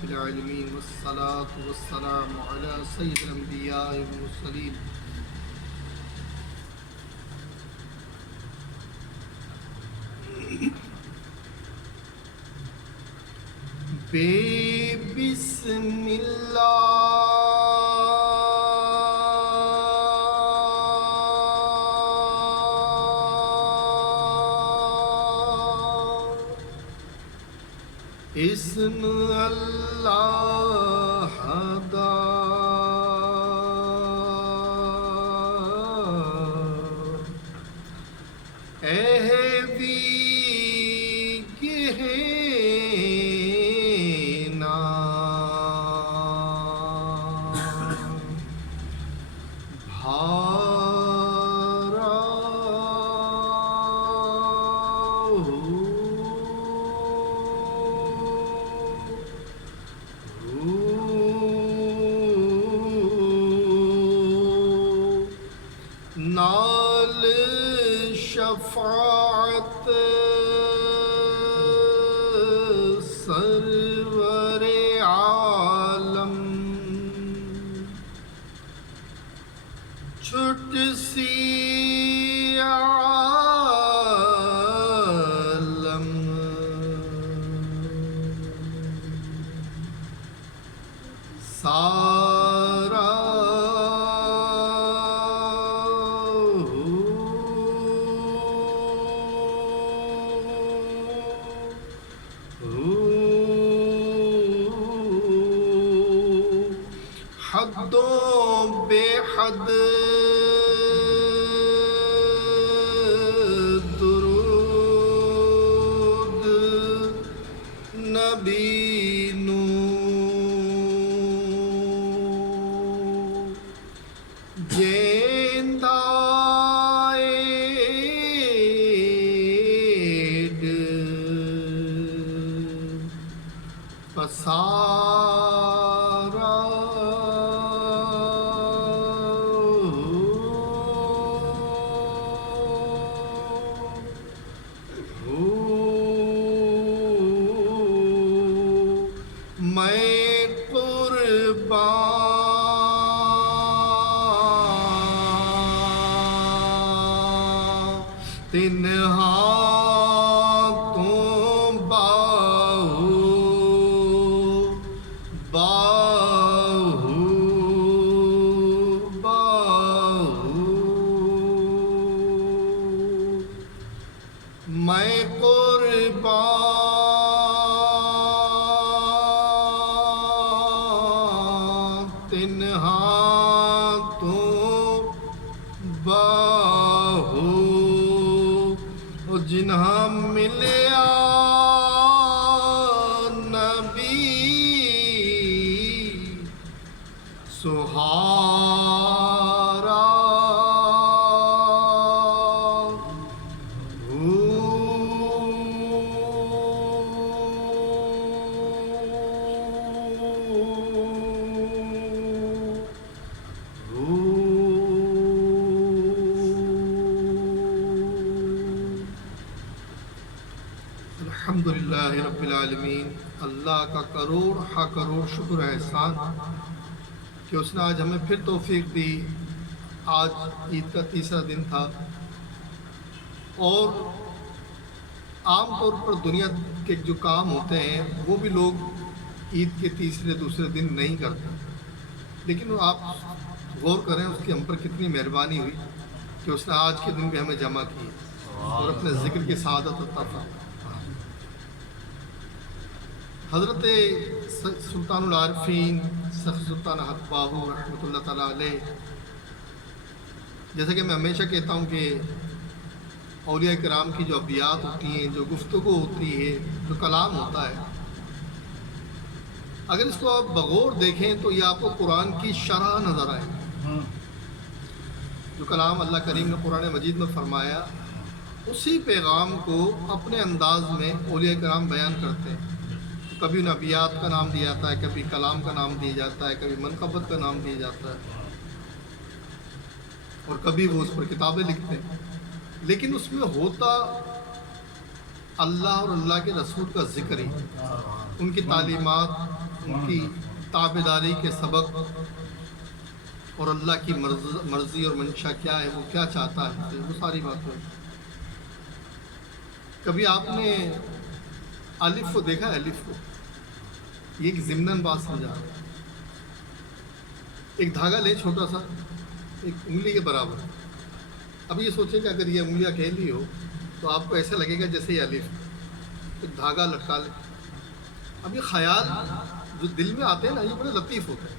رب العالمین والصلاة والسلام علی سید الانبیاء والمرسلین بے بسم اللہ اسم اللہ دا اے نال شفاعت سرور عالم چھٹ سی عالم سارا حدوں بے حد درود نبی نو جیندائیڈ پسارا میں قربان تنہا تم باہو باہو باہو میں قربان تنہا تو باہو جنہا ملیا نبی سہارا الحمدللہ رب العالمین۔ اللہ کا کروڑ شکر احسان کہ اس نے آج ہمیں پھر توفیق دی۔ آج عید کا تیسرا دن تھا اور عام طور پر دنیا کے جو کام ہوتے ہیں وہ بھی لوگ عید کے دوسرے دن نہیں کرتے، لیکن آپ غور کریں اس کی ہم پر کتنی مہربانی ہوئی کہ اس نے آج کے دن بھی ہمیں جمع کی اور اپنے ذکر کی سعادت عطا فرمائی۔ حضرت سلطان العارفین سخی سلطان حق باہو رحمۃ اللہ تعالیٰ علیہ، جیسا کہ میں ہمیشہ کہتا ہوں کہ اولیاء کرام کی جو ابیات ہوتی ہیں، جو گفتگو ہوتی ہے، جو کلام ہوتا ہے، اگر اس کو آپ بغور دیکھیں تو یہ آپ کو قرآن کی شرح نظر آئے۔ جو کلام اللہ کریم نے قرآن مجید میں فرمایا، اسی پیغام کو اپنے انداز میں اولیاء کرام بیان کرتے ہیں۔ کبھی نبیات کا نام دیا جاتا ہے، کبھی کلام کا نام دیا جاتا ہے، کبھی منقبت کا نام دیا جاتا ہے، اور کبھی وہ اس پر کتابیں لکھتے ہیں، لیکن اس میں ہوتا اللہ اور اللہ کے رسول کا ذکر ہی، ان کی تعلیمات، ان کی تابعداری کے سبق اور اللہ کی مرضی اور منشا کیا ہے، وہ کیا چاہتا ہے، وہ ساری باتیں. کبھی آپ نے الف کو دیکھا ہے؟ الف کو یہ ایک ضمناً بات سمجھا. ایک دھاگا لے چھوٹا سا، ایک انگلی کے برابر. اب یہ سوچیں کہ اگر یہ انگلی اکیلی ہو تو آپ کو ایسا لگے گا جیسے یہ الف. ایک دھاگا لٹکا لے. اب یہ خیال جو دل میں آتے ہیں نا، یہ بڑے لطیف ہوتے ہیں.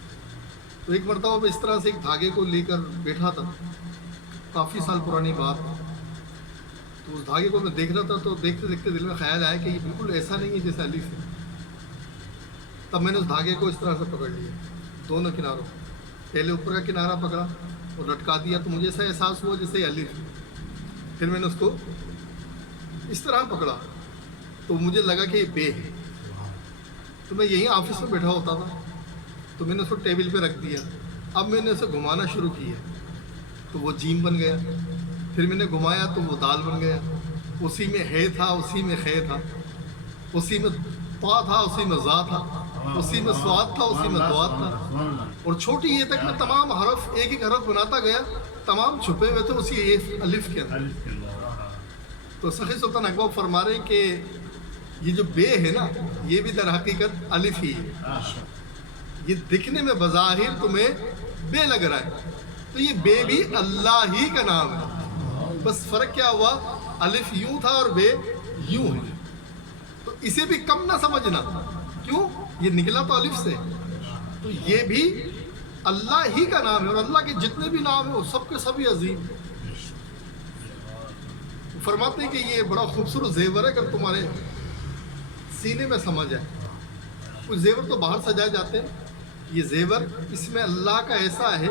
تو ایک مرتبہ میں اس طرح سے ایک دھاگے کو لے کر بیٹھا تھا، کافی سال پرانی بات. تو اس دھاگے کو میں دیکھ رہا تھا، تو دیکھتے دیکھتے دل میں خیال آیا کہ یہ بالکل ایسا نہیں ہے جیسا الف ہے. تب میں نے اس دھاگے کو اس طرح سے پکڑ لیا دونوں کناروں. پہلے اوپر کا کنارہ پکڑا اور لٹکا دیا، تو مجھے ایسا احساس ہوا جیسے الف. پھر میں نے اس کو اس طرح پکڑا تو مجھے لگا کہ یہ بے ہے. تو میں یہیں آفس میں بیٹھا ہوتا تھا، تو میں نے اس کو ٹیبل پہ رکھ دیا. اب میں نے اسے گھمانا شروع کیا تو وہ جیم بن گیا. پھر میں نے گھمایا تو وہ دال بن گیا. اسی میں ہے تھا، اسی میں خے تھا، اسی میں طا تھا، اسی میں ذا تھا، اسی میں سواد تھا، اسی میں دوات تھا. اور چھوٹی یہ تک میں تمام حرف ایک ایک حرف بناتا گیا، تمام چھپے ہوئے تھے اسی الف کے اندر. تو سخی سلطان اقبال فرما رہے ہیں کہ یہ جو بے ہے نا، یہ بھی در حقیقت الف ہی ہے. یہ دکھنے میں بظاہر تمہیں بے لگ رہا ہے، تو یہ بے بھی اللہ ہی کا نام ہے. بس فرق کیا ہوا، الف یوں تھا اور بے یوں ہے. تو اسے بھی کم نہ سمجھنا. کیوں؟ یہ نکلا تو الف سے. تو یہ بھی اللہ ہی کا نام ہے، اور اللہ کے جتنے بھی نام ہیں وہ سب کے سبھی عظیم. فرماتے ہیں کہ یہ بڑا خوبصورت زیور ہے، اگر تمہارے سینے میں سما جائے. کچھ زیور تو باہر سجائے جاتے ہیں، یہ زیور اس میں اللہ کا ایسا ہے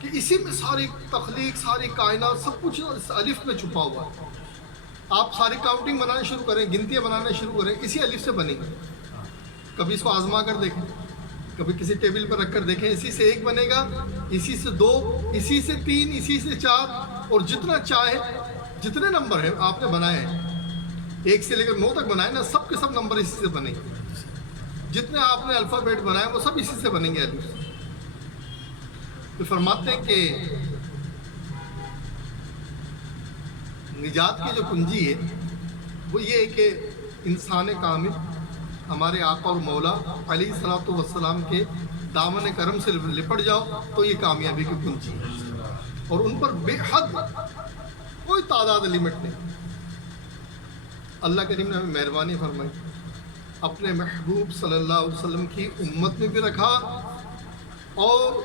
کہ اسی میں ساری تخلیق، ساری کائنات، سب کچھ اس الف میں چھپا ہوا ہے. آپ ساری کاؤنٹنگ بنانا شروع کریں، گنتیاں بنانا شروع کریں، اسی الف سے بنیں گے. کبھی اس کو آزما کر دیکھیں، کبھی کسی ٹیبل پر رکھ کر دیکھیں. اسی سے ایک بنے گا، اسی سے دو، اسی سے تین، اسی سے چار، اور جتنا چاہے جتنے نمبر ہیں آپ نے بنائے ہیں، 1 سے لے کر 9 تک بنائے نا، سب کے سب نمبر اسی سے بنیں گے. جتنے آپ نے الفابیٹ بنائے وہ سب اسی سے بنیں گے الف. تو فرماتے ہیں کہ نجات کی جو کنجی ہے وہ یہ ہے کہ انسان کامل ہمارے آقا اور مولا علیہ الصلوۃ والسلام کے دامن کرم سے لپٹ جاؤ، تو یہ کامیابی کی کنجی ہے. اور ان پر بے حد کوئی تعداد لمٹ نہیں. اللہ کریم نے ہمیں مہربانی فرمائی، اپنے محبوب صلی اللہ علیہ وسلم کی امت میں بھی رکھا. اور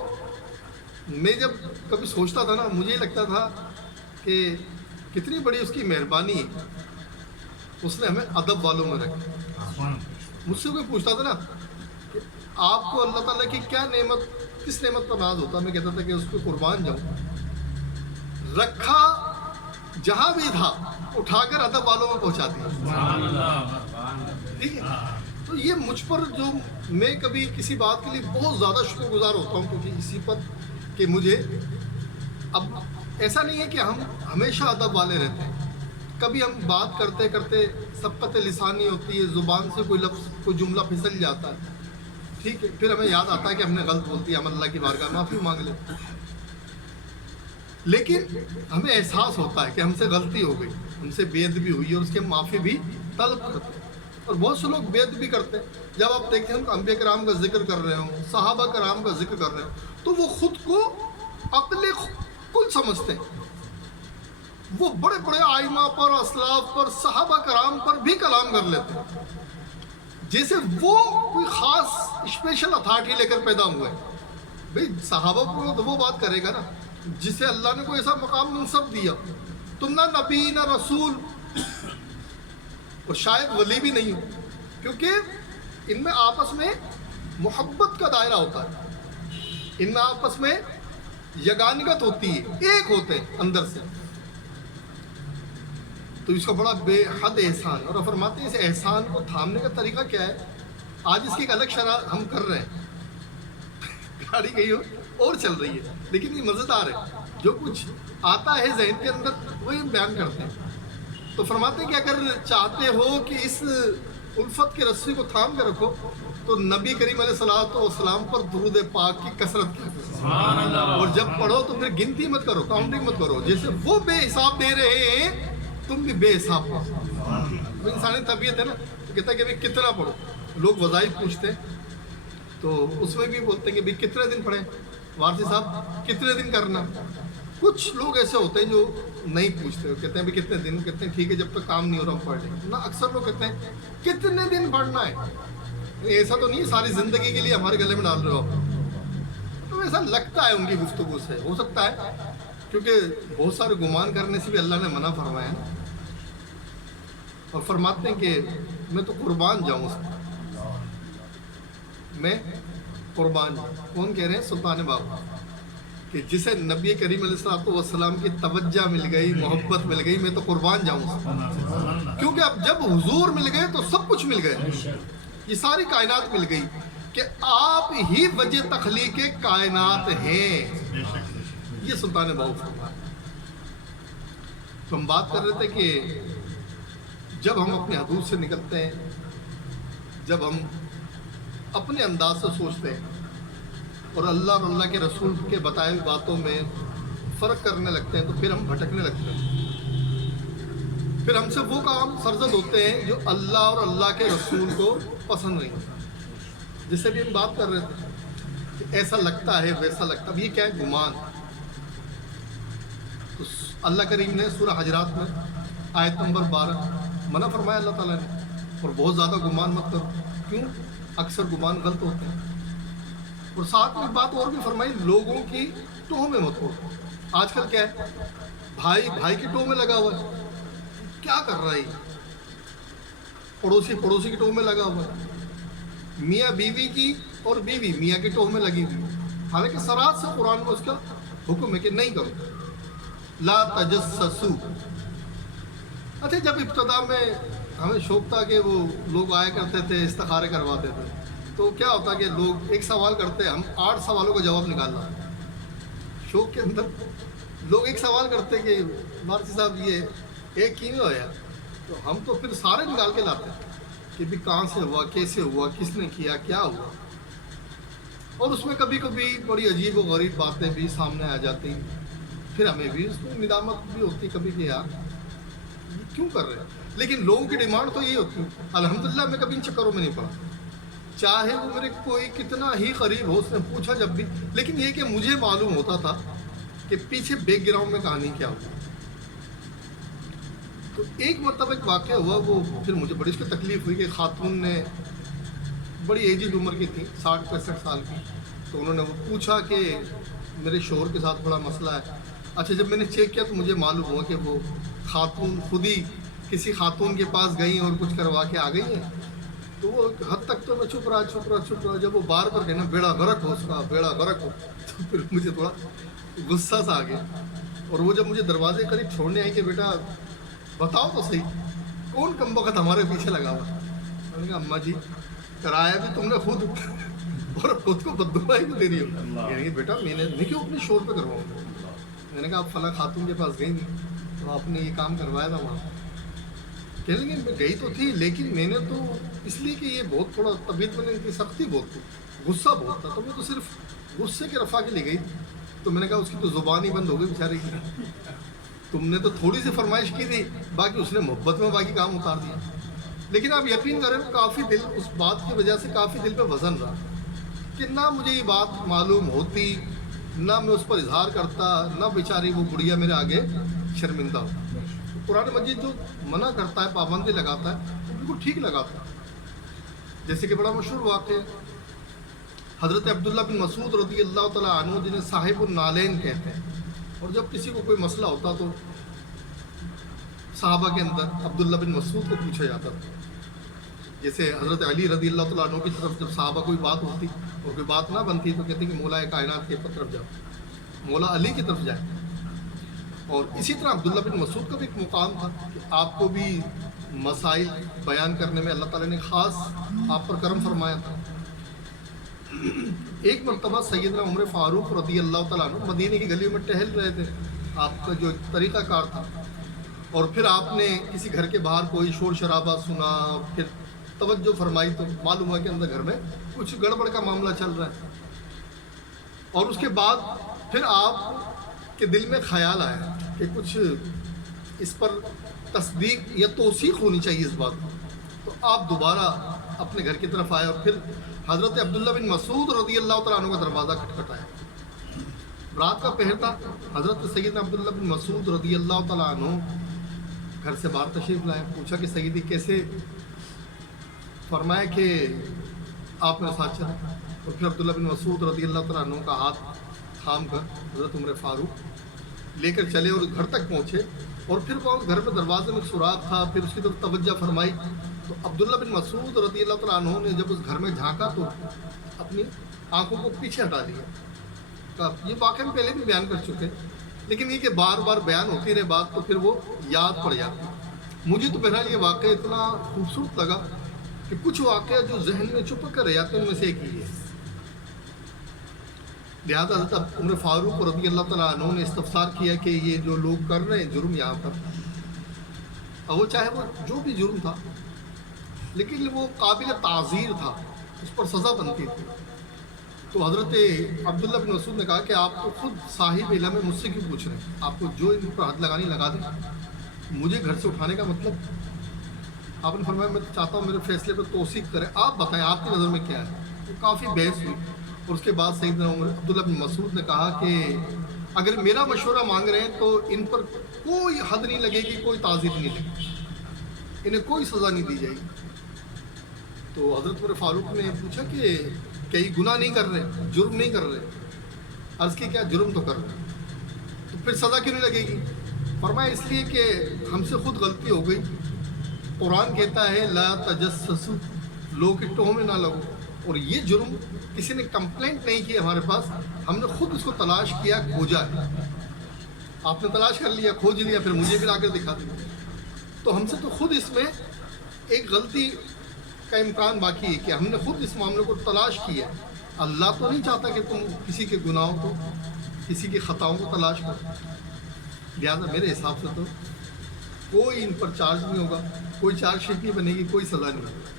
میں جب کبھی سوچتا تھا نا، مجھے لگتا تھا کہ کتنی بڑی اس کی مہربانی ہے، اس نے ہمیں ادب والوں میں رکھا. مجھ سے کوئی پوچھتا تھا نا کہ آپ کو اللہ تعالیٰ کی کیا نعمت، کس نعمت پر ناز ہوتا، میں کہتا تھا کہ اس کو قربان جاؤں. رکھا جہاں بھی تھا، اٹھا کر ادب والوں میں پہنچا دیا. ٹھیک ہے. تو یہ مجھ پر، جو میں کبھی کسی بات کے لیے بہت زیادہ شکر گزار ہوتا ہوں، کیونکہ اسی پر کہ مجھے اب ایسا نہیں ہے کہ ہم ہمیشہ ادب والے رہتے ہیں. کبھی ہم بات کرتے کرتے سبقت لسانی ہوتی ہے، زبان سے کوئی لفظ، کوئی جملہ پھسل جاتا ہے. ٹھیک ہے. پھر ہمیں یاد آتا ہے کہ ہم نے غلط بول دیا، ہم اللہ کی بارگاہ معافی مانگ لیں. لیکن ہمیں احساس ہوتا ہے کہ ہم سے غلطی ہو گئی، ہم سے بے ادبی ہوئی، اور اس کے معافی بھی طلب کرتے ہیں. اور بہت سے لوگ بے ادبی کرتے ہیں. جب آپ دیکھتے ہیں انبیاء کرام کا ذکر کر رہے ہوں، صحابہ کرام کا ذکر کر رہے ہوں، تو وہ خود کو عقل کل سمجھتے ہیں. وہ بڑے بڑے آئمہ پر، اسلاف پر، صحابہ کرام پر بھی کلام کر لیتے ہیں، جیسے وہ کوئی خاص اسپیشل اتھارٹی لے کر پیدا ہوئے. بھئی صحابہ کو تو وہ بات کرے گا نا جسے اللہ نے کوئی ایسا مقام منصب دیا. تم نہ نبی، نہ رسول، اور شاید ولی بھی نہیں ہو، کیونکہ ان میں آپس میں محبت کا دائرہ ہوتا ہے، ان میں آپس میں یگانگت ہوتی ہے، ایک ہوتے ہیں اندر سے. تو اس کا بڑا بے حد احسان. اور فرماتے ہیں اس احسان کو تھامنے کا طریقہ کیا ہے. آج اس کی ایک الگ شرح ہم کر رہے ہیں، گاڑی کہیں اور چل رہی ہے، لیکن یہ مزیدار ہے. جو کچھ آتا ہے ذہن کے اندر وہی ہم بیان کرتے ہیں. تو فرماتے ہیں کہ اگر چاہتے ہو کہ اس الفت کے رسی کو تھام کے رکھو تو نبی کریم علیہ الصلوۃ والسلام پر درود پاک کی کثرت کیا، اور جب پڑھو تو پھر گنتی مت کرو، کاؤنٹنگ مت کرو، جیسے وہ بے حساب دے رہے ہیں تم بھی بے حساب پڑھو۔ انسانی طبیعت ہے نا، تو کہتا ہے کہ بھائی کتنا پڑھو، لوگ وظائف پوچھتے تو اس میں بھی بولتے ہیں کہ بھائی کتنے دن پڑھیں، وارثی صاحب کتنے دن کرنا۔ کچھ لوگ ایسے ہوتے ہیں جو نہیں پوچھتے، کہتے ہیں بھی کتنے دن، کہتے ہیں ٹھیک ہے جب تک کام نہیں ہو رہا ہم پڑھ لیں گے۔ نہ اکثر لوگ کہتے ہیں کتنے دن پڑھنا ہے، ایسا تو نہیں ساری زندگی کے لیے ہمارے گلے میں ڈال رہے ہو آپ، تو ایسا لگتا ہے ان کی گفتگو سے، ہو سکتا ہے کیونکہ بہت سارے گمان کرنے سے بھی اللہ نے منع فرمایا ہے، اور فرماتے ہیں کہ میں تو قربان جاؤں اس پر، میں قربان جاؤں۔ کون کہہ رہے ہیں؟ سلطان بابا، کہ جسے نبی کریم علیہ الصلوۃ والسلام کی توجہ مل گئی، محبت مل گئی، میں تو قربان جاؤں اس پر، کیونکہ اب جب حضور مل گئے تو سب کچھ مل گئے، یہ ساری کائنات مل گئی کہ آپ ہی وجہ تخلیق کائنات ہیں، یہ سلطان بابا فرمایا۔ تو ہم بات کر رہے تھے کہ جب ہم اپنے حدود سے نکلتے ہیں، جب ہم اپنے انداز سے سوچتے ہیں اور اللہ اور اللہ کے رسول کے بتائے ہوئی باتوں میں فرق کرنے لگتے ہیں، تو پھر ہم بھٹکنے لگتے ہیں، پھر ہم سے وہ کام سرزد ہوتے ہیں جو اللہ اور اللہ کے رسول کو پسند نہیں ہوتا۔ جس سے بھی ہم بات کر رہے تھے کہ ایسا لگتا ہے ویسا لگتا ہے، یہ کیا ہے؟ گمان۔ تو اللہ کریم نے سورہ حجرات میں آیت نمبر 12 منع فرمایا اللہ تعالیٰ نے، اور بہت زیادہ گمان مت کرو، کیوں؟ اکثر گمان غلط ہوتے ہیں، اور ساتھ میں بات اور بھی فرمائی لوگوں کی ٹوہ میں مت ہو۔ آج کل کیا ہے؟ بھائی بھائی کی ٹوہ میں لگا ہوا ہے، کیا کر رہا ہے؟ پڑوسی پڑوسی کی ٹوہ میں لگا ہوا ہے، میاں بیوی کی اور بیوی میاں کی ٹوہ میں لگی ہوئی، حالانکہ سرات سے قرآن میں اس کا حکم ہے کہ نہیں کرو، لا تجسسو۔ اچھا، جب ابتدا میں ہمیں شوق تھا کہ وہ لوگ آیا کرتے تھے استخارے کرواتے تھے، تو کیا ہوتا کہ لوگ ایک سوال کرتے، ہم 8 سوالوں کا جواب نکالنا، شوق کے اندر لوگ ایک سوال کرتے کہ مارسی صاحب یہ ایک کیوں ہوا، تو ہم تو پھر سارے نکال کے لاتے کہ بھی کہاں سے ہوا، کیسے ہوا، کس نے کیا، کیا ہوا، اور اس میں کبھی کبھی بڑی عجیب و غریب باتیں بھی سامنے آ جاتی، پھر ہمیں بھی اس میں ندامت بھی ہوتی کبھی کہ یار کیوں کر رہے ہیں، لیکن لوگوں کی ڈیمانڈ تو یہ ہوتی ہے۔ الحمدللہ میں کبھی ان چکروں میں نہیں پڑا، چاہے وہ میرے کوئی کتنا ہی قریب ہو، اس نے پوچھا جب بھی، لیکن یہ کہ مجھے معلوم ہوتا تھا کہ پیچھے بیک گراؤنڈ میں کہانی کیا ہوئی۔ تو ایک مرتبہ ایک واقعہ ہوا، وہ پھر مجھے بڑی اس کی تکلیف ہوئی کہ خاتون نے بڑی ایجڈ عمر کی تھی، 60-65 سال کی، تو انہوں نے وہ پوچھا کہ میرے شوہر کے ساتھ بڑا مسئلہ ہے۔ اچھا، جب میں نے چیک کیا تو مجھے معلوم ہوا کہ وہ خاتون خود ہی کسی خاتون کے پاس گئی اور کچھ کروا کے آ گئی ہیں، تو وہ حد تک تو میں چھپ رہا، جب وہ بار بار کہنا بیڑا غرق ہو، اس کا بیڑا غرق ہو، تو پھر مجھے تھوڑا غصہ سا آ گیا، اور وہ جب مجھے دروازے قریب چھوڑنے آئی کہ بیٹا بتاؤ تو صحیح کون کم وقت ہمارے پیچھے لگا ہوا، میں نے کہا اماں جی کرایا بھی تم نے خود اور خود کو بددعائی بھی دے رہی ہو، یعنی بیٹا میں نے کیوں اپنے شور پہ کرواؤں، میں نے کہا آپ فلاں خاتون کے پاس گئی نہیں تو آپ نے یہ کام کروایا تھا وہاں، کہنے لگے میں گئی تو تھی لیکن میں نے تو اس لیے کہ یہ بہت تھوڑا طبیعت میں نے ان کی سختی بہت تھی، غصہ بہت تھا، تو میں تو صرف غصے کے رفع کے لیے گئی، تو میں نے کہا اس کی تو زبان ہی بند ہو گئی بیچارے کی، تم نے تو تھوڑی سی فرمائش کی تھی، باقی اس نے محبت میں باقی کام اتار دیا، لیکن آپ یقین کریں کافی دل اس بات کی وجہ سے کافی دل پہ وزن رہا کہ نہ مجھے یہ بات معلوم ہوتی، نہ میں اس پر اظہار کرتا، نہ بیچاری وہ بڑھیا میرے آگے شرمندہ ہو۔ قرآن مجید جو منع کرتا ہے، پابندی لگاتا ہے، وہ بالکل ٹھیک لگاتا ہے۔ جیسے کہ بڑا مشہور واقعہ حضرت عبداللہ بن مسعود رضی اللہ تعالیٰ عنہ جنہیں صاحب النالین کہتے ہیں، اور جب کسی کو کوئی مسئلہ ہوتا تو صحابہ کے اندر عبداللہ بن مسعود کو پوچھا جاتا تھا، جیسے حضرت علی رضی اللہ تعالیٰ عنہ کی طرف جب صحابہ کوئی بات ہوتی اور کوئی بات نہ بنتی تو کہتے ہیں کہ مولا کائنات کے طرف جاؤ، مولا علی کی طرف جائے، اور اسی طرح عبداللہ بن مسعود کا بھی ایک مقام تھا کہ آپ کو بھی مسائل بیان کرنے میں اللہ تعالیٰ نے خاص آپ پر کرم فرمایا تھا۔ ایک مرتبہ سیدنا عمر فاروق رضی اللہ تعالیٰ عنہ مدینے کی گلیوں میں ٹہل رہے تھے، آپ کا جو طریقہ کار تھا، اور پھر آپ نے کسی گھر کے باہر کوئی شور شرابہ سنا، اور پھر توجہ فرمائی تو معلوم ہوا کہ اندر گھر میں کچھ گڑبڑ کا معاملہ چل رہا ہے. اور اس کے بعد پھر آپ کے دل میں خیال آیا کہ کچھ اس پر تصدیق یا توثیق ہونی چاہیے اس بات کو. تو آپ دوبارہ اپنے گھر کی طرف آئے اور پھر حضرت عبداللہ بن مسعود رضی اللہ تعالیٰ عنہ کا دروازہ کھٹکھٹایا. رات کا پہر تھا. حضرت سیدنا عبداللہ بن مسعود رضی اللہ تعالیٰ عنہ گھر سے باہر تشریف لائے. پوچھا کہ سیدی کیسے؟ فرمایا کہ آپ میرے ساتھ چلیں. اور پھر عبداللہ بن مسعود رضی اللہ تعالیٰ عنہ کا ہاتھ تھام کر حضرت عمر فاروق لے کر چلے اور گھر تک پہنچے. اور پھر وہ گھر میں دروازے میں سوراخ تھا. پھر اس کی طرف توجہ فرمائی تو عبداللہ بن مسعود رضی اللہ تعالیٰ عنہ نے جب اس گھر میں جھانکا تو اپنی آنکھوں کو پیچھے ہٹا دیا. یہ واقعہ میں پہلے بھی بیان کر چکے, لیکن یہ کہ بار بار بیان ہوتی رہے بات تو پھر وہ یاد پڑ جاتی. مجھے تو بہرحال یہ واقعہ اتنا خوبصورت لگا کہ کچھ واقعہ جو ذہن میں چھپک کر رہ جاتے ہیں ان میں سے ایک ہی ہے. لہٰذا حضرت عمر فاروق رضی اللہ تعالیٰ عنہ نے استفسار کیا کہ یہ جو لوگ کر رہے ہیں جرم یہاں پر, اور وہ چاہے وہ جو بھی جرم تھا لیکن وہ قابل تعزیر تھا, اس پر سزا بنتی تھی. تو حضرت عبداللہ بن مسعود نے کہا کہ آپ تو خود صاحب علم ہے, مجھ سے کیوں پوچھ رہے ہیں؟ آپ کو جو ان پر حد لگانی لگا دیں, مجھے گھر سے اٹھانے کا مطلب. آپ نے فرمایا میں چاہتا ہوں میرے فیصلے پر توثیق کریں, آپ بتائیں آپ کی نظر میں کیا ہے. تو کافی بحث ہوئی اور اس کے بعد سیدنا عبداللہ بن مسعود نے کہا کہ اگر میرا مشورہ مانگ رہے ہیں تو ان پر کوئی حد نہیں لگے گی, کوئی تعزیر نہیں لگے گی, انہیں کوئی سزا نہیں دی جائے گی. تو حضرت عمر فاروق نے پوچھا کہ کئی گناہ نہیں کر رہے, جرم نہیں کر رہے؟ عرض کی کیا جرم تو کر رہے, تو پھر سزا کیوں نہیں لگے گی؟ فرمایا اس لیے کہ ہم سے خود غلطی ہو گئی. قرآن کہتا ہے لا تجسسوا, لوگوں کے ٹوہ میں نہ لگو. اور یہ جرم کسی نے کمپلینٹ نہیں کی ہمارے پاس, ہم نے خود اس کو تلاش کیا, کھوجا ہے. آپ نے تلاش کر لیا, کھوج لیا, پھر مجھے بھی لا کر دکھا دیا. تو ہم سے تو خود اس میں ایک غلطی کا امکان باقی ہے کہ ہم نے خود اس معاملے کو تلاش کیا. اللہ تو نہیں چاہتا کہ تم کسی کے گناہوں کو, کسی کی خطاؤں کو تلاش کرو. لہٰذا میرے حساب سے تو کوئی ان پر چارج نہیں ہوگا, کوئی چارج شیٹ نہیں بنے گی, کوئی سزا نہیں ہوگی.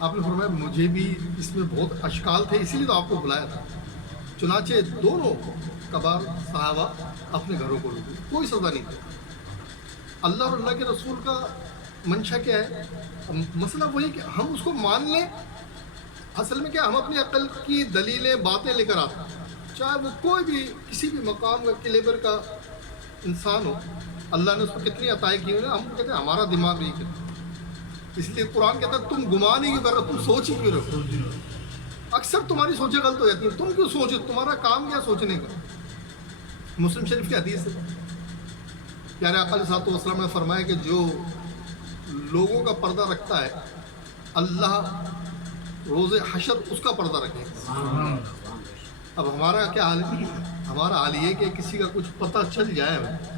آپ نے فرمایا مجھے بھی اس میں بہت اشکال تھے, اسی لیے تو آپ کو بلایا تھا. چنانچہ دونوں کبار صحابہ اپنے گھروں کو رکے, کوئی سزا نہیں تھی. اللہ اور اللہ کے رسول کا منشا کیا ہے؟ مسئلہ وہی کہ ہم اس کو مان لیں. اصل میں کیا, ہم اپنی عقل کی دلیلیں باتیں لے کر آتے ہیں, چاہے وہ کوئی بھی کسی بھی مقام کا کلیبر کا انسان ہو. اللہ نے اس کو کتنی عطائیں کی ہیں, ہم کہتے ہیں ہمارا دماغ نہیں کرتا. اس لیے قرآن کہتا ہے تم گمان ہی کیوں کر رہے, تم سوچ ہی کیوں رہو. اکثر تمہاری سوچیں غلط ہو جاتی ہیں, تم کیوں سوچو, تمہارا کام کیا سوچنے کا. مسلم شریف کی حدیث ہے, پیارے آقا علیہ الصلوۃ والسلام نے فرمایا کہ جو لوگوں کا پردہ رکھتا ہے اللہ روز حشر اس کا پردہ رکھے. اب ہمارا کیا حال ہے؟ ہمارا حال یہ کہ کسی کا کچھ پتہ چل جائے ہمیں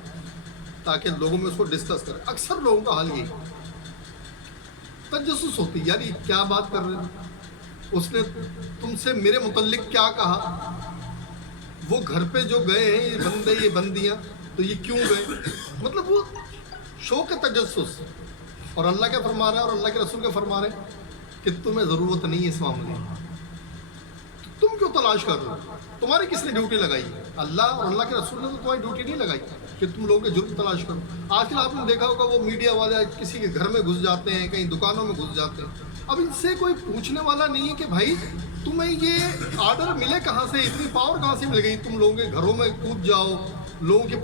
تاکہ لوگوں میں اس کو ڈسکس کریں. اکثر لوگوں کا حال یہی تجسس ہوتی, یعنی کیا بات کر رہے ہیں, اس نے تم سے میرے متعلق کیا کہا, وہ گھر پہ جو گئے ہیں یہ بندے یہ بندیاں تو یہ کیوں گئے, مطلب وہ شوق تجسس. اور اللہ کیا فرما رہا ہے اور اللہ کے رسول کیا فرما رہے ہیں کہ تمہیں ضرورت نہیں ہے اس معاملے میں, تم کیوں تلاش کر رہے ہو, تمہاری کس نے ڈیوٹی لگائی؟ اللہ اور اللہ کے رسول نے تو تمہاری ڈیوٹی نہیں لگائی کہ تم لوگوں کے جرم تلاش کرو. آج کل آپ نے دیکھا ہوگا وہ میڈیا والے کسی کے گھر میں گھس جاتے ہیں, کہیں دکانوں میں گھس جاتے ہیں. اب ان سے کوئی پوچھنے والا نہیں ہے کہ بھائی تمہیں یہ آرڈر ملے کہاں سے, اتنی پاور کہاں سے مل گئی, تم لوگوں کے گھروں میں کود جاؤ, لوگوں کی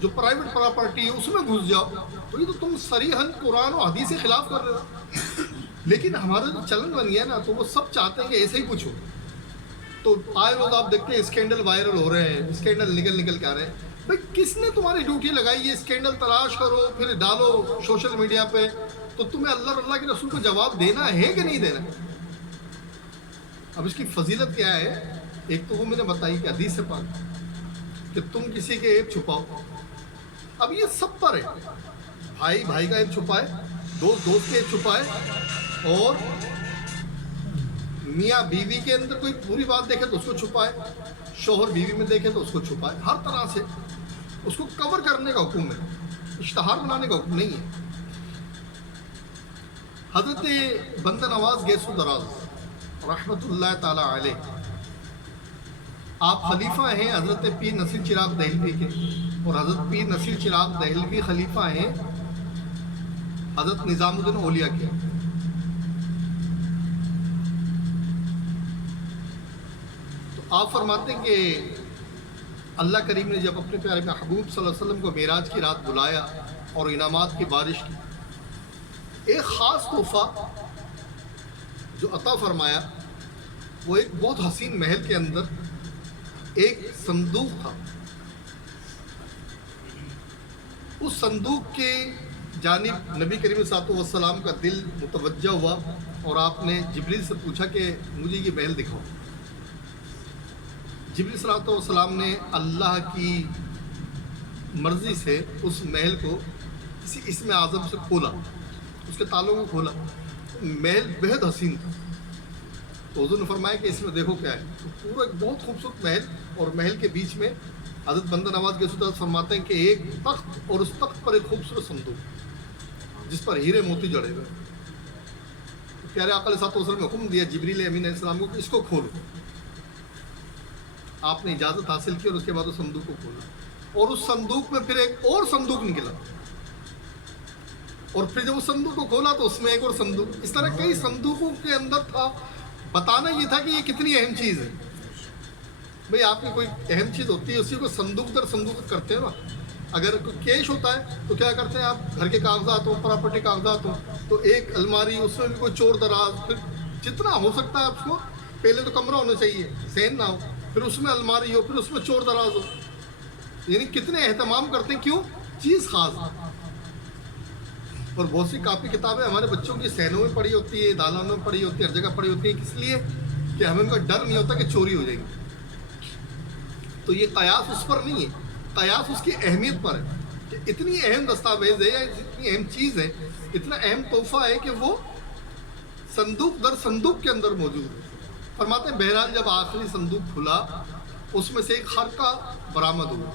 جو پرائیویٹ پراپرٹی ہے اس میں گھس جاؤ. تو یہ تو تم صریحاً قرآن و حدیث کے خلاف کر رہے ہو. لیکن ہمارا جو چلن بن گیا نا, تو وہ سب چاہتے ہیں کہ ایسے ہی کچھ ہو. تو آئے روز آپ دیکھتے ہیں اسکینڈل وائرل ہو رہے ہیں, اسکینڈل نکل کے آ رہے ہیں. بھائی کس نے تمہاری ڈیوٹی لگائی ہے اسکینڈل تلاش کرو پھر ڈالو سوشل میڈیا پہ, تو تمہیں اللہ اور اللہ کے رسول کو جواب دینا ہے کہ نہیں دینا. اب اس کی فضیلت کیا ہے؟ ایک تو وہ میں نے بتائی کہ حدیث سے پاک کہ تم کسی کے عیب چھپاؤ. اب یہ سب پر ہے, بھائی بھائی کا عیب چھپائے, دوست کے عیب چھپائے, اور میاں بیوی کے اندر کوئی بری بات دیکھے تو اس کو چھپائے, شوہر بیوی میں دیکھے تو اس کو چھپائے. ہر طرح سے اس کو کور کرنے کا حکم ہے, اشتہار بنانے کا حکم نہیں ہے. حضرت بندہ نواز گیسو دراز رحمۃ اللہ تعالی علیہ، آپ خلیفہ ہیں حضرت پیر نصیر چراغ دہلوی کے، اور حضرت پیر نصیر چراغ دہلوی خلیفہ ہیں حضرت نظام الدین اولیاء کے۔ تو آپ فرماتے ہیں کہ اللہ کریم نے جب اپنے پیارے محبوب صلی اللہ علیہ وسلم کو معراج کی رات بلایا اور انعامات کی بارش کی، ایک خاص تحفہ جو عطا فرمایا وہ ایک بہت حسین محل کے اندر ایک صندوق تھا۔ اس صندوق کے جانب نبی کریم صلی اللہ علیہ وسلم کا دل متوجہ ہوا اور آپ نے جبریل سے پوچھا کہ مجھے یہ محل دکھاؤ۔ جبریل صلی اللہ علیہ وسلم نے اللہ کی مرضی سے اس محل کو کسی اسم اعظم سے کھولا، اس کے تالوں کو کھولا، محل بہت حسین تھا۔ تو حضور نے فرمایا کہ اس میں دیکھو کیا ہے، تو پورا ایک بہت خوبصورت محل، اور محل کے بیچ میں حضرت بندہ نواز گیسو دراز فرماتے ہیں کہ ایک تخت، اور اس تخت پر ایک خوبصورت صندوق جس پر ہیرے موتی جڑے ہوئے۔ تو پیارے آقا علیہ الصلوۃ والسلام نے حکم دیا جبریل امین علیہ السلام کو کہ اس کو کھولو۔ آپ نے اجازت حاصل کی اور اس کے بعد اس صندوق کو کھولا، اور اس صندوق میں پھر ایک اور صندوق نکلا، اور پھر جب اس صندوق کو کھولا تو اس میں ایک اور صندوق، اس طرح کئی صندوقوں کے اندر تھا۔ بتانا یہ تھا کہ یہ کتنی اہم چیز ہے۔ بھئی آپ کی کوئی اہم چیز ہوتی ہے اسی کو صندوق در صندوق کرتے ہیں نا۔ اگر کوئی کیش ہوتا ہے تو کیا کرتے ہیں آپ، گھر کے کاغذات ہوں، پراپرٹی کاغذات ہوں، تو ایک الماری، اس میں بھی کوئی چور دراز، پھر جتنا ہو سکتا ہے آپ کو، پہلے تو کمرہ ہونا چاہیے سین نہ ہو، پھر اس میں الماری ہو، پھر اس میں چور دراز ہو، یعنی کتنے اہتمام کرتے ہیں، کیوں؟ چیز خاص ہے۔ اور بہت سی کاپی کتابیں ہمارے بچوں کی سینوں میں پڑھی ہوتی ہے، دالانوں میں پڑھی ہوتی ہے، ہر جگہ پڑھی ہوتی ہے، کس لیے کہ ہمیں ان کا ڈر نہیں ہوتا کہ چوری ہو جائے گی۔ تو یہ قیاس اس پر نہیں ہے، قیاس اس کی اہمیت پر ہے کہ اتنی اہم دستاویز ہے یا اتنی اہم چیز ہے، اتنا اہم تحفہ ہے کہ وہ صندوق در صندوق کے اندر موجود ہے۔ فرماتے ہیں بہرحال جب آخری صندوق کھلا اس میں سے ایک خرقہ برآمد ہوا۔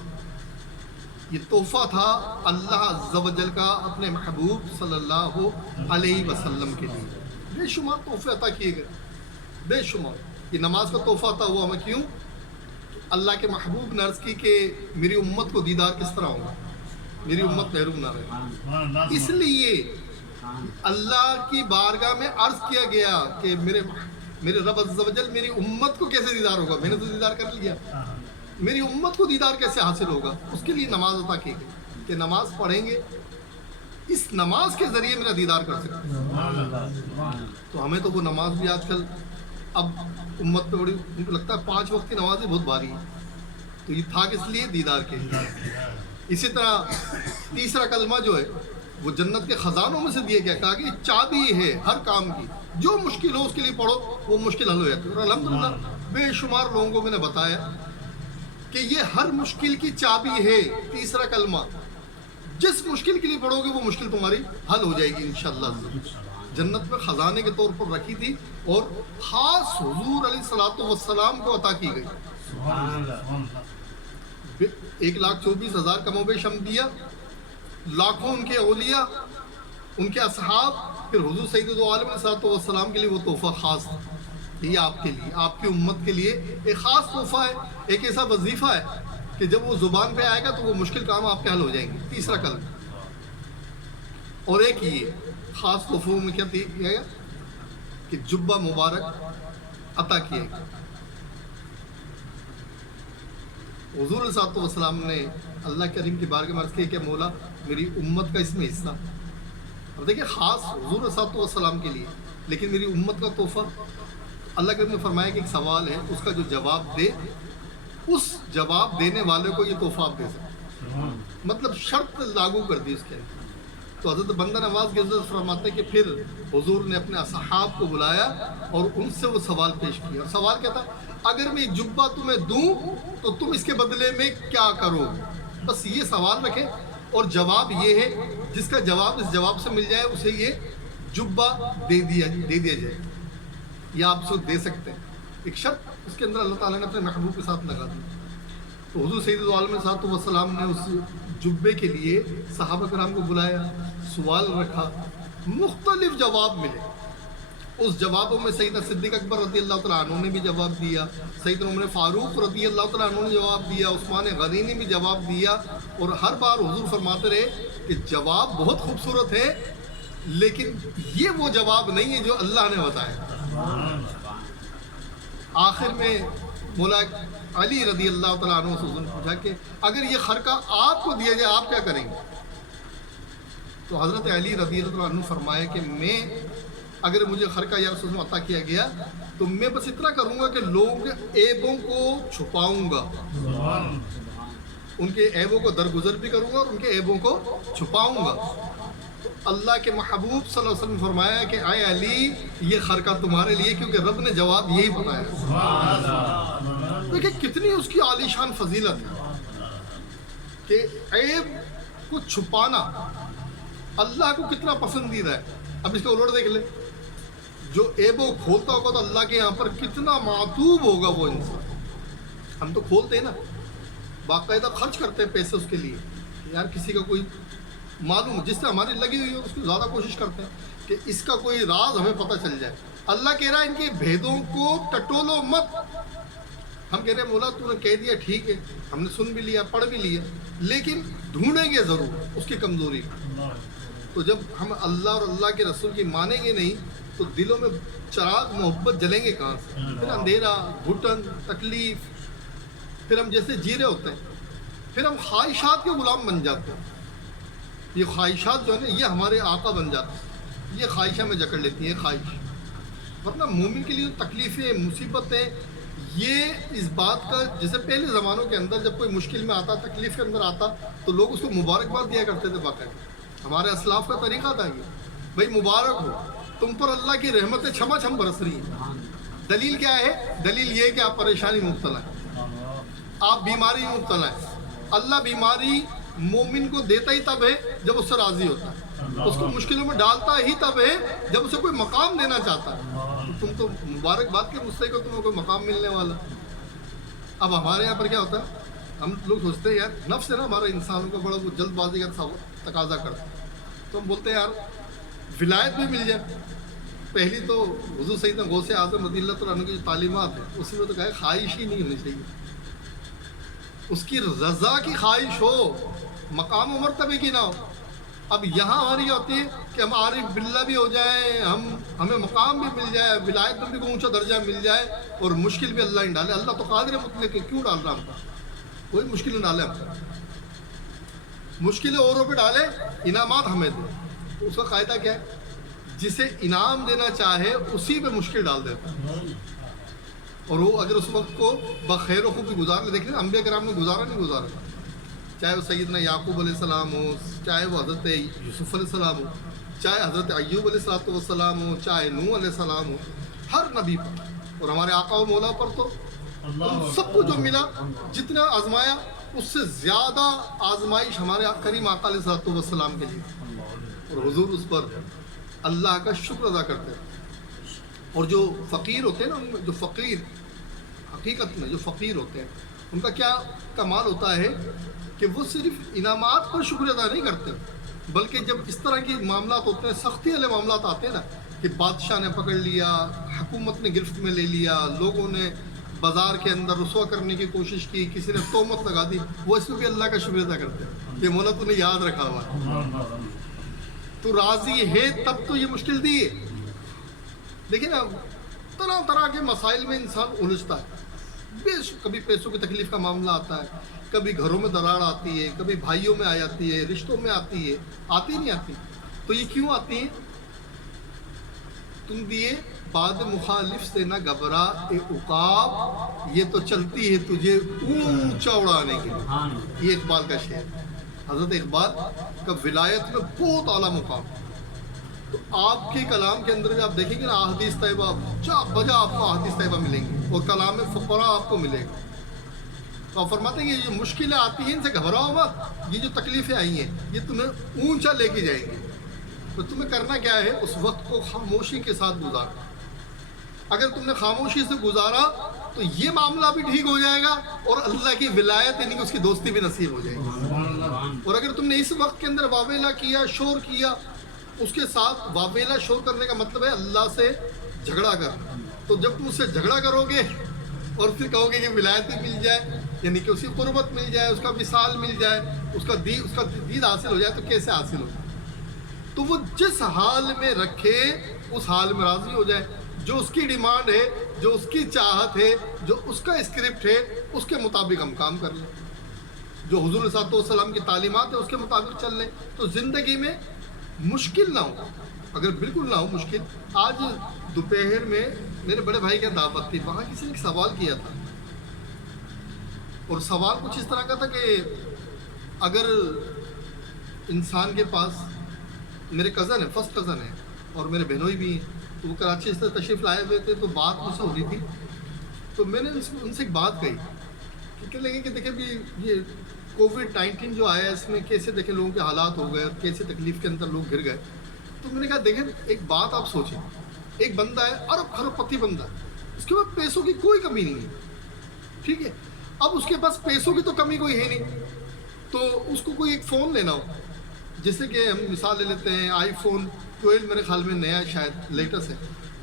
یہ تحفہ تھا اللہ عز و جل کا اپنے محبوب صلی اللہ علیہ وسلم کے لیے۔ بے شمار تحفے عطا کیے گئے، بے شمار۔ یہ نماز کا تحفہ عطا ہوا ہمیں، کیوں؟ اللہ کے محبوب نے عرض کی کہ میری امت کو دیدار کس طرح ہوگا، میری امت محروم نہ رہے، اس لیے اللہ کی بارگاہ میں عرض کیا گیا کہ میرے رب عز و جل میری امت کو کیسے دیدار ہوگا، میں نے تو دیدار کر لیا، میری امت کو دیدار کیسے حاصل ہوگا؟ اس کے لیے نماز عطا کی گئی کہ نماز پڑھیں گے، اس نماز کے ذریعے میرا دیدار کر سکتے ہیں۔ تو ہمیں تو وہ نماز بھی آج کل اب امت پہ بڑی، ان کو لگتا ہے 5 وقت کی نماز بھی بہت بھاری ہے، تو یہ تھا کس لیے؟ دیدار کے لیے۔ اسی طرح تیسرا کلمہ جو ہے وہ جنت کے خزانوں میں سے دیا گیا، کہا کہ چابی ہے ہر کام کی، جو مشکل ہو اس کے لیے پڑھو وہ مشکل حل ہو جاتی ہے۔ اور الحمدللہ بے شمار لوگوں کو میں نے بتایا کہ یہ ہر مشکل کی چابی ہے تیسرا کلمہ، جس مشکل کے لیے پڑھو گے وہ مشکل تمہاری حل ہو جائے گی انشاءاللہ۔ جنت میں خزانے کے طور پر رکھی تھی اور خاص حضور علیہ الصلوۃ والسلام کو عطا کی گئی۔ 1,24,000 کم و بیش انبیاء، لاکھوں ان کے اولیاء، ان کے اصحاب، پھر حضور سید عالم علیہ الصلوۃ والسلام کے لیے وہ تحفہ خاص تھا۔ یہ آپ کے لیے، آپ کی امت کے لیے ایک خاص تحفہ ہے، ایک ایسا وظیفہ ہے کہ جب وہ زبان پہ آئے گا تو وہ مشکل کام آپ کے حل ہو جائیں گے۔ تیسرا کلمہ۔ اور ایک یہ خاص تحفوں میں کیا کیا گیا کہ جبہ مبارک عطا کیا گیا۔ حضور علیہ الصلوۃ والسلام نے اللہ کریم کی بارگاہ میں عرض کیا کہ مولا میری امت کا اس میں حصہ، اور دیکھیں خاص حضور علیہ الصلوۃ والسلام کے لیے، لیکن میری امت کا تحفہ۔ اللہ کریم نے فرمایا کہ ایک سوال ہے، اس کا جو جواب دے، اس جواب دینے والے کو یہ تحفہ آپ دے سکتے، مطلب شرط لاگو کر دی اس کے اندر۔ تو حضرت بندہ نواز کے فرماتے ہیں کہ پھر حضور نے اپنے اصحاب کو بلایا اور ان سے وہ سوال پیش کیا، اور سوال کیا تھا؟ اگر میں ایک جبہ تمہیں دوں تو تم اس کے بدلے میں کیا کرو؟ بس یہ سوال رکھیں، اور جواب یہ ہے، جس کا جواب اس جواب سے مل جائے اسے یہ جبہ دے دیا جائے، یا آپ اسے دے سکتے ہیں۔ ایک شرط اس کے اندر اللہ تعالیٰ نے اپنے محبوب کے ساتھ لگا دی۔ تو حضور سید عالم صلی اللہ علیہ وسلم نے اس جبے کے لیے صحابہ کرام کو بلایا، سوال رکھا، مختلف جواب ملے. اس جوابوں میں سیدنا صدیق اکبر رضی اللہ تعالیٰ عنہ نے بھی جواب دیا, سیدنا عمر فاروق رضی اللہ تعالیٰ عنہ نے جواب دیا, عثمان غنی نے بھی جواب دیا. اور ہر بار حضور فرماتے رہے کہ جواب بہت خوبصورت ہے, لیکن یہ وہ جواب نہیں ہے جو اللہ نے بتایا. آخر میں مولا علی رضی اللہ تعالیٰ عنہ سے پوچھا کہ اگر یہ خرقہ آپ کو دیا جائے آپ کیا کریں گے؟ تو حضرت علی رضی اللہ عنہ فرمایا کہ میں اگر مجھے خرقہ یا رسول اللہ عطا کیا گیا تو میں بس اتنا کروں گا کہ لوگوں کے عیبوں کو چھپاؤں گا, ان کے عیبوں کو درگزر بھی کروں گا اور ان کے عیبوں کو چھپاؤں گا. تو اللہ کے محبوب صلی اللہ علیہ وسلم نے فرمایا کہ اے علی یہ خرقہ تمہارے لیے, کیونکہ رب نے جواب یہی بتایا. دیکھیں کتنی اس کی عالیشان فضیلت ہے کہ عیب کو چھپانا اللہ کو کتنا پسندیدہ ہے. اب اس کا الٹ دیکھ لیں, جو عیبوں کھولتا ہوگا تو اللہ کے یہاں پر کتنا معطوب ہوگا وہ انسان. ہم تو کھولتے ہیں نا, باقاعدہ خرچ کرتے ہیں پیسے اس کے لیے, یار کسی کا کوئی معلوم جس سے ہماری لگی ہوئی ہے اس کو زیادہ کوشش کرتے ہیں کہ اس کا کوئی راز ہمیں پتہ چل جائے. اللہ کہہ رہا ہے ان کے بھیدوں کو ٹٹولو مت. ہم کہہ رہے ہیں مولا تو نے کہہ دیا ٹھیک ہے, ہم نے سن بھی لیا پڑھ بھی لیا, لیکن ڈھونڈیں گے ضرور اس کی کمزوری. تو جب ہم اللہ اور اللہ کے رسول کی مانیں گے نہیں تو دلوں میں چراغ محبت جلیں گے کہاں سے؟ پھر اندھیرا, گھٹن, تکلیف, پھر ہم جیسے جی رہے ہوتے ہیں, پھر ہم خواہشات کے غلام بن جاتے ہیں. یہ خواہشات جو ہے نا یہ ہمارے آقا بن جاتے ہیں, یہ خواہشیں میں جکڑ لیتی ہیں خواہش. ورنہ مومن کے لیے تکلیفیں مصیبتیں یہ اس بات کا, جیسے پہلے زمانوں کے اندر جب کوئی مشکل میں آتا, تکلیف کے اندر آتا تو لوگ اس کو مبارکباد دیا کرتے تھے. باقاعدہ ہمارے اسلاف کا طریقہ تھا یہ, بھائی مبارک ہو تم پر اللہ کی رحمتیں چھما چھم برس رہی ہیں. دلیل کیا ہے؟ دلیل یہ ہے کہ آپ پریشانی مبتلا ہیں, آپ بیماری میں مبتلا ہیں. اللہ بیماری مومن کو دیتا ہی تب ہے جب اس سے راضی ہوتا ہے, اس کو مشکلوں میں ڈالتا ہی تب ہے جب اسے کوئی مقام دینا چاہتا ہے. تم تو مبارکباد کے مستحق ہو, تمہیں کوئی مقام ملنے والا. اب ہمارے یہاں پر کیا ہوتا ہے, ہم لوگ سوچتے ہیں یار نفس ہے نا ہمارا, انسانوں کا بڑا وہ جلد بازی کا تقاضا کرتا ہے, تو ہم بولتے ہیں یار ولایت بھی مل جائے. پہلی تو حضور سیدنا غوث اعظم رضی اللہ تعالیٰ عنہ کی جو تعلیمات ہیں اس میں تو کہا ہے خواہش ہی نہیں ہونی چاہیے, اس کی رضا کی خواہش ہو, مقام و مرتبے کی نہ ہو. اب یہاں ہماری کیا ہوتی ہے کہ ہم عارف باللہ بھی ہو جائیں, ہمیں مقام بھی مل جائے, ولایت میں بھی کوئی اونچا درجہ مل جائے, اور مشکل بھی اللہ ہی ڈالے. اللہ تو قادر مطلق ہے, کیوں ڈال رہا ہم پر, کوئی مشکل نہ ڈالے ہم پر, مشکلیں اوروں پہ ڈالے, انعامات ہمیں دے. اس کا قاعدہ کیا ہے, جسے انعام دینا چاہے اسی پہ مشکل ڈال دیتا ہے, اور وہ اگر اس وقت کو بخیر و خوبی گزار لے. دیکھ لیں انبیاء کرام نے گزارا نہیں گزارا, چاہے وہ سیدنا یعقوب علیہ السلام ہو, چاہے وہ حضرت یوسف علیہ السلام ہو, چاہے حضرت ایوب علیہ السلام ہو, چاہے نوح علیہ السلام ہو, ہر نبی پر اور ہمارے آقا و مولا پر تو سب کو جو ملا, جتنا آزمایا اس سے زیادہ آزمائش ہمارے کریم آقا علیہ السلام کے لیے, اور حضور اس پر اللہ کا شکر ادا کرتے ہیں. اور جو فقیر ہوتے ہیں نا, ان میں جو فقیر حقیقت میں جو فقیر ہوتے ہیں ان کا کیا کمال ہوتا ہے کہ وہ صرف انعامات پر شکر ادا نہیں کرتے, بلکہ جب اس طرح کے معاملات ہوتے ہیں, سختی والے معاملات آتے ہیں نا, کہ بادشاہ نے پکڑ لیا, حکومت نے گرفت میں لے لیا, لوگوں نے بازار کے اندر رسوا کرنے کی کوشش کی, کسی نے تہمت لگا دی, وہ اس میں بھی اللہ کا شکر ادا کرتے ہیں کہ مولا تو نے یاد رکھا ہوا ہے, تو راضی ہے تب تو یہ مشکل دی ہے. دیکھیں نا طرح طرح کے مسائل میں انسان الجھتا ہے, کبھی پیسوں کی تکلیف کا معاملہ آتا ہے, کبھی گھروں میں دراڑ آتی ہے, کبھی بھائیوں میں آ جاتی ہے, رشتوں میں آتی ہے, آتی نہیں آتی. تو یہ کیوں آتی ہے؟ تم دیے بعد مخالف سے نہ گھبرا اے عقاب, یہ تو چلتی ہے تجھے اونچا اڑانے کے لیے. یہ اقبال کا شعر, حضرت اقبال کا ولایت میں بہت اعلیٰ مقام. تو آپ کے کلام کے اندر بھی آپ دیکھیں گے نا, احادیث طیبہ جا بجا آپ کو احادیث طیبہ ملیں گی, اور کلام فقراء آپ کو ملے گا. تو آپ فرماتے ہیں کہ یہ جو مشکلیں آتی ہیں ان سے گھبراؤ مت, یہ جو تکلیفیں آئی ہیں یہ تمہیں اونچا لے کے جائیں گے. تو تمہیں کرنا کیا ہے, اس وقت کو خاموشی کے ساتھ گزارنا. اگر تم نے خاموشی سے گزارا تو یہ معاملہ بھی ٹھیک ہو جائے گا, اور اللہ کی ولایت یعنی کہ اس کی دوستی بھی نصیب ہو جائے گی. اور اگر تم نے اس وقت کے اندر واویلا کیا, شور کیا, اس کے ساتھ واویلا شور کرنے کا مطلب ہے اللہ سے جھگڑا کرنا. تو جب تم اس سے جھگڑا کرو گے اور پھر کہو گے کہ ولایت مل جائے, یعنی کہ اس کی قربت مل جائے, اس کا وصال مل جائے, اس کا دید حاصل ہو جائے, تو کیسے حاصل ہو؟ تو وہ جس حال میں رکھے اس حال میں راضی ہو جائے. جو اس کی ڈیمانڈ ہے, جو اس کی چاہت ہے, جو اس کا اسکرپٹ ہے, اس کے مطابق ہم کام کر لیں. جو حضور صلی اللہ علیہ وسلم کی تعلیمات ہے اس کے مطابق چل لیں, تو زندگی میں مشکل نہ ہو. اگر بالکل نہ ہو مشکل. آج دوپہر میں میرے بڑے بھائی کی دعوت تھی, وہاں کسی نے ایک سوال کیا تھا, اور سوال کچھ اس طرح کا تھا کہ اگر انسان کے پاس, میرے کزن ہے, فرسٹ کزن ہے, اور میرے بہنوئی بھی ہیں, تو وہ کراچی سے تشریف لائے ہوئے تھے, تو بات مجھ سے ہو رہی تھی. تو میں نے ان سے ایک بات کہی کہ کہنے لگے کہ دیکھیں بھی یہ کووڈ-19 جو آیا ہے, اس میں کیسے دیکھیں لوگوں کے حالات ہو گئے, کیسے تکلیف کے اندر لوگ گر گئے. تو میں نے کہا دیکھیں ایک بات آپ سوچیں, ایک بندہ ہے, ارب خرب پتی بندہ ہے, اس کے پاس پیسوں کی کوئی کمی نہیں ہے, ٹھیک ہے. اب اس کے پاس پیسوں کی تو کمی کوئی ہے نہیں, تو اس کو کوئی ایک فون لینا ہو, جیسے کہ ہم مثال لے لیتے ہیں آئی فون 12 میرے خیال میں نیا شاید لیٹسٹ ہے,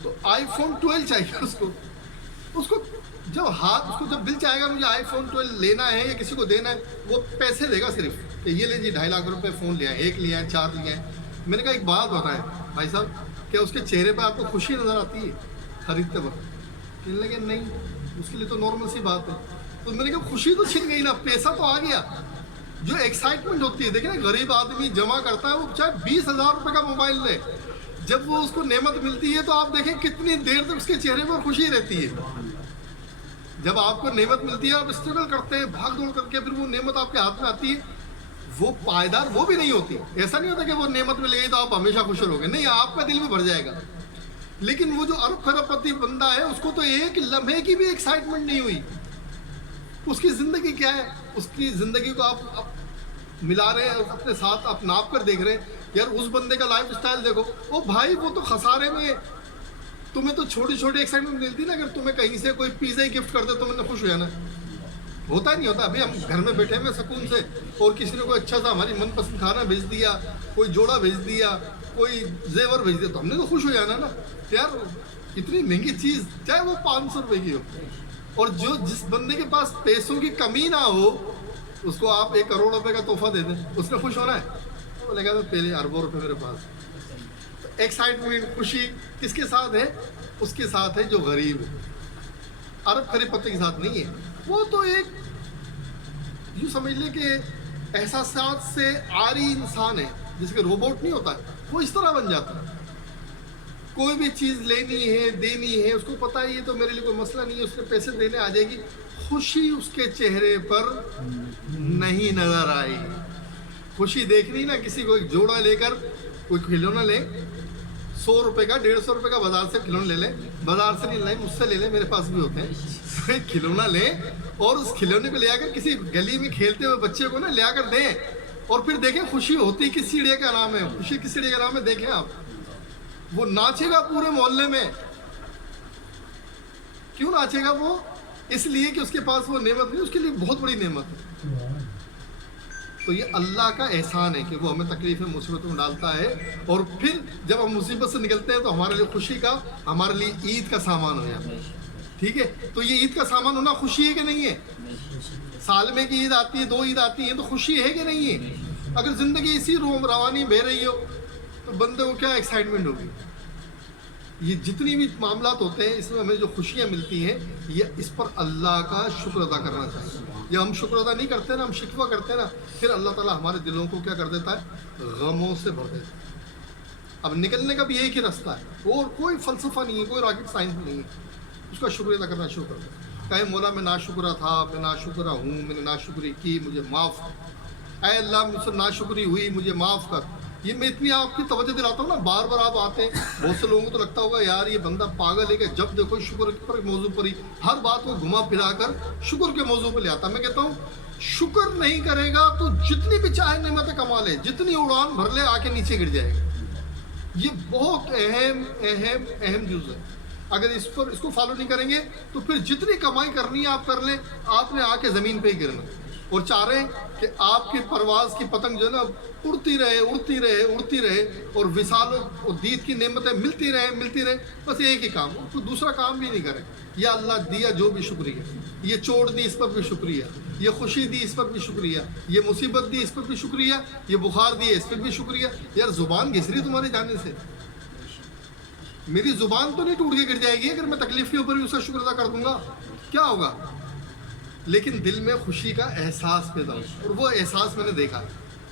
تو آئی فون 12 چاہیے اس کو جب جب دل چاہے گا مجھے آئی فون 12 لینا ہے یا کسی کو دینا ہے, وہ پیسے دے گا صرف کہ یہ لے جی 2.5 لاکھ روپے فون لیا ہے, 1 لیا ہے, 4 لیا ہے. میں نے کہا ایک بات بتائیں بھائی صاحب, کیا اس کے چہرے پہ آپ کو خوشی نظر آتی ہے خریدتے وقت؟ کہنے لگے نہیں, اس کے لیے تو نارمل سی بات ہے. تو میں نے کہا خوشی تو چھن گئی نا, پیسہ تو آ گیا. جو ایکسائٹمنٹ ہوتی ہے, دیکھیں نا غریب آدمی جمع کرتا ہے, وہ چاہے 20,000 روپے کا موبائل لے, جب وہ اس کو نعمت ملتی ہے تو آپ دیکھیں کتنی دیر تک اس کے چہرے پر خوشی رہتی ہے. جب آپ کو نعمت ملتی ہے, آپ اسٹرگل کرتے ہیں بھاگ دوڑ کر کے, پھر وہ نعمت آپ کے ہاتھ میں آتی ہے, وہ پائیدار وہ بھی نہیں ہوتی. ایسا نہیں ہوتا کہ وہ نعمت مل گئی تو آپ ہمیشہ خوش رہو گے, نہیں, آپ کا دل بھی بھر جائے گا. لیکن وہ جو ارب خرب پتی بندہ ہے, اس کو تو ایک لمحے کی بھی ایکسائٹمنٹ نہیں ہوئی. اس کی زندگی کیا ہے, اس کی زندگی کو آپ ملا رہے ہیں اپنے ساتھ, آپ ناپ کر دیکھ رہے ہیں. یار اس بندے کا لائف اسٹائل دیکھو, او بھائی وہ تو خسارے میں. تمہیں تو چھوٹی چھوٹی ایکسائٹمنٹ ملتی نا, اگر تمہیں کہیں سے کوئی پیزا ہی گفٹ کر دے تو میں نے خوش ہو جانا. ہوتا نہیں ہوتا. ابھی ہم گھر میں بیٹھے ہوئے سکون سے, اور کسی نے کوئی اچھا سا ہماری من پسند کھانا بھیج دیا, کوئی جوڑا بھیج دیا, کوئی زیور بھیج دیا, تو ہم نے تو خوش ہو جانا نا. یار اتنی مہنگی چیز, چاہے وہ 500 روپے کی ہو, اور جس بندے کے پاس پیسوں کی کمی نہ ہو, اس کو آپ 1 کروڑ روپے کا تحفہ دے دیں, اس نے خوش ہونا ہے؟ وہ لگا تو پہلے اربوں روپے میرے پاس. ایکسائٹمنٹ, خوشی کس کے ساتھ ہے؟ اس کے ساتھ ہے جو غریب ہے, ارب خرید پتے کے ساتھ نہیں ہے. وہ تو ایک یوں سمجھ لیں کہ احساسات سے عاری انسان ہے, جس کے روبوٹ نہیں ہوتا ہے, وہ اس طرح بن جاتا ہے. کوئی بھی چیز لینی ہے, دینی ہے, اس کو پتہ ہے یہ تو میرے لیے کوئی مسئلہ نہیں ہے, اس نے پیسے دینے آ جائے گی. خوشی اس کے چہرے پر نہیں نظر آئی. خوشی دیکھنی نا, کسی کو ایک جوڑا لے کر کوئی کھلونا لے, 100 روپے کا 150 روپے کا بازار سے کھلونا لے لیں, بازار سے نہیں لیں, مجھ سے لے لیں, میرے پاس بھی ہوتے ہیں. ایک کھلونا لیں اور اس کھلونے کو لے آ کر کسی گلی میں کھیلتے ہوئے بچے کو نا لے آ کر دیں, اور پھر دیکھیں خوشی ہوتی کس چڑیا کا نام ہے. خوشی کس چڑیا کا نام ہے دیکھیں آپ, وہ ناچے گا پورے محلے میں. کیوں ناچے گا وہ؟ اس لیے کہ اس کے پاس وہ نعمت نہیں, اس کے لیے بہت بڑی نعمت ہے. تو یہ اللہ کا احسان ہے کہ وہ ہمیں تکلیف میں مصیبتوں میں ڈالتا ہے, اور پھر جب ہم مصیبت سے نکلتے ہیں تو ہمارے لیے خوشی کا, ہمارے لیے عید کا سامان ہو جاتا ہے. ٹھیک ہے, تو یہ عید کا سامان ہونا خوشی ہے کہ نہیں ہے؟ سال میں کی عید آتی ہے, 2 عید آتی ہیں, تو خوشی ہے کہ نہیں ہے؟ اگر زندگی اسی روانی بہ رہی ہو تو بندے کو کیا ایکسائٹمنٹ ہوگی؟ یہ جتنی بھی معاملات ہوتے ہیں اس میں ہمیں جو خوشیاں ملتی ہیں, یہ اس پر اللہ کا شکر ادا کرنا چاہیے. جب ہم شکر ادا نہیں کرتے نا, ہم شکوہ کرتے ہیں نا, پھر اللہ تعالیٰ ہمارے دلوں کو کیا کر دیتا ہے؟ غموں سے بھر دیتا ہے. اب نکلنے کا بھی ایک ہی راستہ ہے, اور کوئی فلسفہ نہیں ہے, کوئی راکٹ سائنس نہیں ہے. اس کا شکر ادا کرنا شروع کر دیں. کہے مولا میں ناشکرہ تھا, میں ناشکرہ ہوں, میں نے ناشکری کی, مجھے معاف کر. اے اللہ مجھ سے ناشکری ہوئی, مجھے معاف کر. یہ میں اتنی آپ کی توجہ دلاتا ہوں نا, بار بار آپ آتے ہیں. بہت سے لوگوں کو تو لگتا ہوگا یار یہ بندہ پاگل ہے کہ جب دیکھو شکر پر موضوع پر ہی ہر بات کو گھما پھرا کر شکر کے موضوع پہ لے آتا. میں کہتا ہوں شکر نہیں کرے گا تو جتنی بھی چاہے نعمتیں کما لے, جتنی اڑان بھر لے, آ کے نیچے گر جائے گا. یہ بہت اہم جز ہے. اگر اس کو فالو نہیں کریں گے تو پھر جتنی کمائی کرنی ہے آپ کر لیں, آپ نے آ کے زمین پہ ہی گرنا. اور چاہ رہے ہیں کہ آپ کی پرواز کی پتنگ جو ہے نا اڑتی رہے اڑتی رہے اڑتی رہے، اور وصال اور دید کی نعمتیں ملتی رہے، بس ایک ہی کام، کوئی دوسرا کام بھی نہیں کرے. یا اللہ دیا جو بھی شکریہ، یہ چوٹ دی اس پر بھی شکریہ، یہ خوشی دی اس پر بھی شکریہ، یہ مصیبت دی اس پر بھی شکریہ، یہ بخار دی اس پر بھی شکریہ. یار زبان گھس رہی تمہارے جانے سے، میری زبان تو نہیں ٹوٹ کے گر جائے گی اگر میں تکلیف کے اوپر بھی اس کا شکر ادا کر دوں گا، کیا ہوگا؟ لیکن دل میں خوشی کا احساس پیدا ہو، اور وہ احساس میں نے دیکھا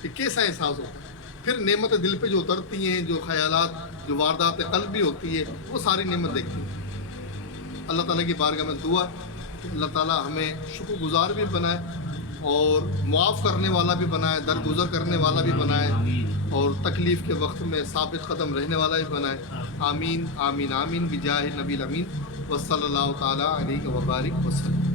کہ کیسا احساس ہوتا ہے. پھر نعمت دل پہ جو اترتی ہیں، جو خیالات، جو واردات قلب بھی ہوتی ہے، وہ ساری نعمت دیکھتی ہے. اللہ تعالیٰ کی بارگاہ میں دعا کہ اللہ تعالیٰ ہمیں شکر گزار بھی بنائے، اور معاف کرنے والا بھی بنائے، درگزر کرنے والا بھی بنائے، اور تکلیف کے وقت میں ثابت قدم رہنے والا بھی بنائے. آمین آمین آمین بجاہ نبی الامین وصلی اللہ تعالیٰ علیہ وبارک وسلم.